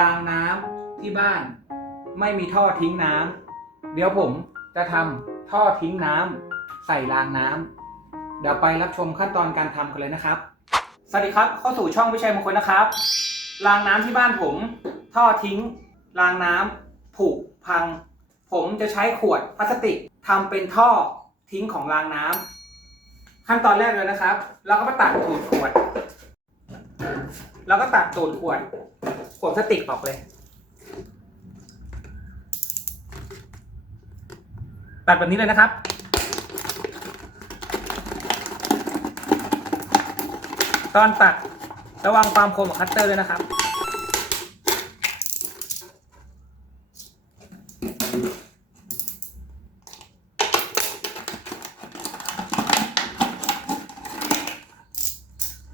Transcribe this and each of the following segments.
รางน้ำที่บ้าน ไม่มีท่อทิ้งน้ำเดี๋ยวผมจะทำท่อทิ้งน้ำใส่รางน้ำเดี๋ยวไปรับชมขั้นตอนการทำกันเลยนะครับ สวัสดีครับเข้าสู่ช่องวิชัยมงคลนะครับ รางน้ำที่บ้านผม ท่อทิ้ง รางน้ำผุพัง ผมจะใช้ขวดพลาสติกทำเป็นท่อทิ้งของรางน้ำขั้นตอนแรกเลยนะครับ เราก็มาตัดตูดขวดเราก็ตัดตูดขวด วดพลาสติกออกเลย ตัดแบบนี้เลยนะครับ ตอนตัดระวังความคมของคัตเตอร์ด้วยนะครับ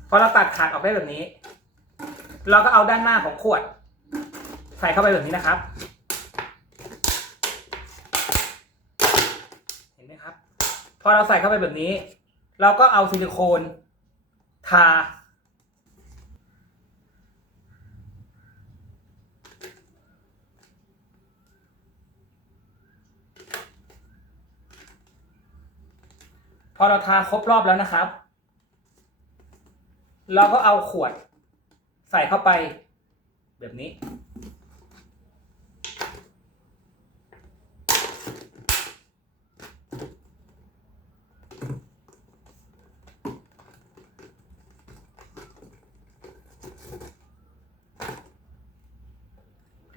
พอเราตัดขาดออกได้แบบนี้ เราก็เอาด้านหน้าของขวด ใส่เข้าไปแบบนี้นะครับ เห็นไหมครับ พอเราใส่เข้าไปแบบนี้ เราก็เอาซิลิโคนทา พอเราทาครบรอบแล้วนะครับ เราก็เอาขวด ใส่เข้าไปแบบนี้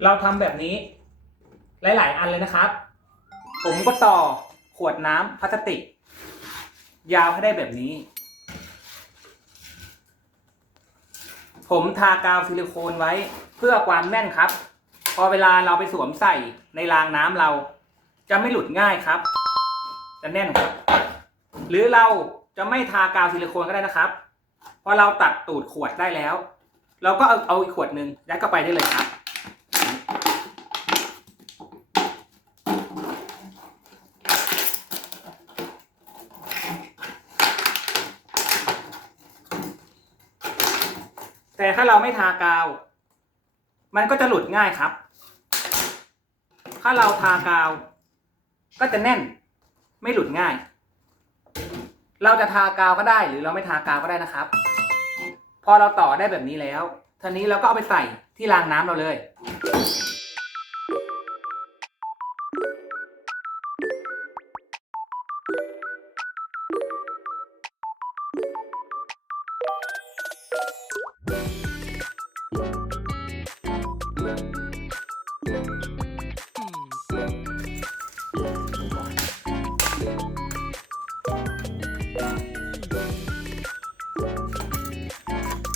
เราทำแบบนี้ หลาย ๆ อันเลยนะครับ ผมก็ต่อขวดน้ำพลาสติก ยาวให้ได้แบบนี้ ผมทากาวซิลิโคนไว้เพื่อความแน่นครับ พอเวลาเราไปสวมใส่ในรางน้ำเรา จะไม่หลุดง่ายครับ จะแน่นครับ หรือเราจะไม่ทากาวซิลิโคนก็ได้นะครับ พอเราตัดตูดขวดได้แล้ว เราก็เอาเอาอีกขวดหนึ่งยัดเข้าไปได้เลยครับ แต่ถ้าเราไม่ทากาว มันก็จะหลุดง่ายครับ ถ้าเราทากาว ก็จะแน่น ไม่หลุดง่าย เราจะทากาวก็ได้หรือเราไม่ทากาวก็ได้นะครับ พอเราต่อได้แบบนี้แล้วทีนี้เราก็เอาไปใส่ที่รางน้ำเราเลย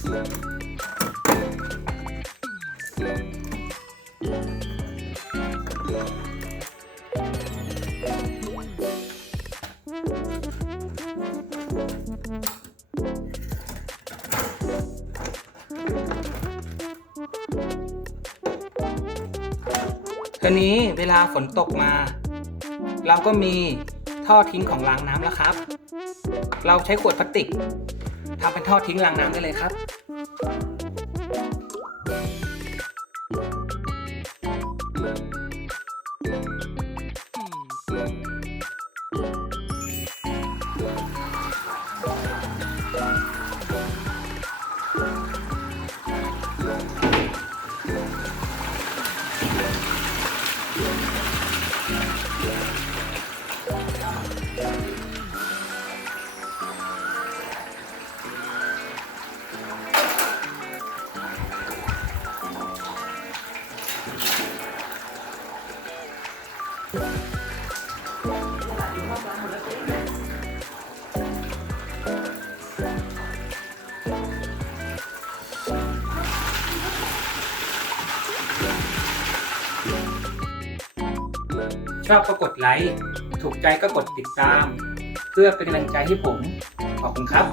ทีนี้เวลาฝนตกมา เราก็มีท่อทิ้งของรางน้ำแล้วครับ เราใช้ขวดพลาสติก ทำเป็นท่อทิ้งรางน้ำได้เลยครับ ชอบก็กดไลค์ ถูกใจก็กดติดตาม เพื่อเป็นกำลังใจให้ผม ขอบคุณครับ